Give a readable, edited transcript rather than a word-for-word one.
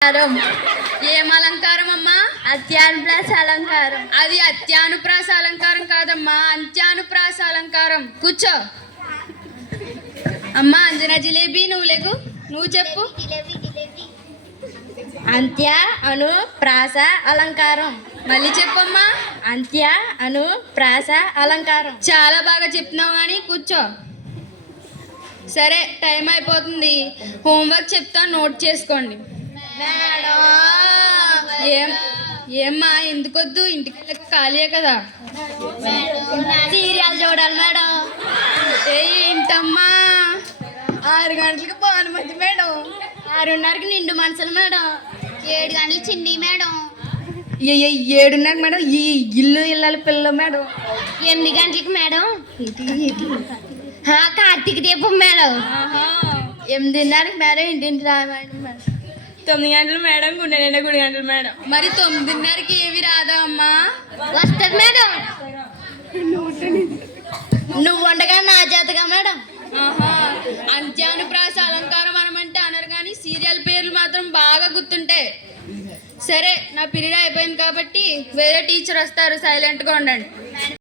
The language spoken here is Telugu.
అలంకారం. ఏం అలంకారం అమ్మా? అత్యానుప్రాస అలంకారం. అది అత్యానుప్రాస అలంకారం కాదమ్మా, అంత్యానుప్రాస అలంకారం. కూర్చో అమ్మా. అంజనా జిలేబీ, నువ్వు లేకు, నువ్వు చెప్పు. అంత్య అను ప్రాస అలంకారం. మళ్ళీ చెప్పమ్మా. అంత్య అను ప్రాస అలంకారం. చాలా బాగా చెప్తున్నావు కానీ కూర్చో. సరే, టైం అయిపోతుంది. హోంవర్క్ చెప్తాను, నోట్ చేసుకోండి. ఏం ఏమ్మా ఎందుకొద్దు? ఇంటికి ఖాళీయే కదా. సీరియల్ చూడాలి మేడం. ఏంటమ్మా 6 గంటలకి భానుమతి మేడం, 6:30కి నిండు మనసులు మేడం. 7 గంటలు చిన్ని మేడం. 7:30 మేడం ఈ ఇల్లు ఇళ్ళ పిల్ల మేడం. 8 గంటలకి మేడం కార్తీక దీపం మేడం. 8:30కి మేడం ఇంటింటి రామాయణం మేడం. 9 గంటలు మేడం గుండె నిండా 3 గంటలు మేడం. మరి 9:30కి ఏవి రాదా అమ్మా? వస్తుంది మేడం. నువ్వు ఉండగా నా చేతగా మేడం. అంత్యానుప్రాస అలంకారం అనమంటే అనరు కానీ సీరియల్ పేర్లు మాత్రం బాగా గుర్తుంటాయి. సరే, నా పీరియడ్ అయిపోయింది కాబట్టి వేరే టీచర్ వస్తారు, సైలెంట్గా ఉండండి.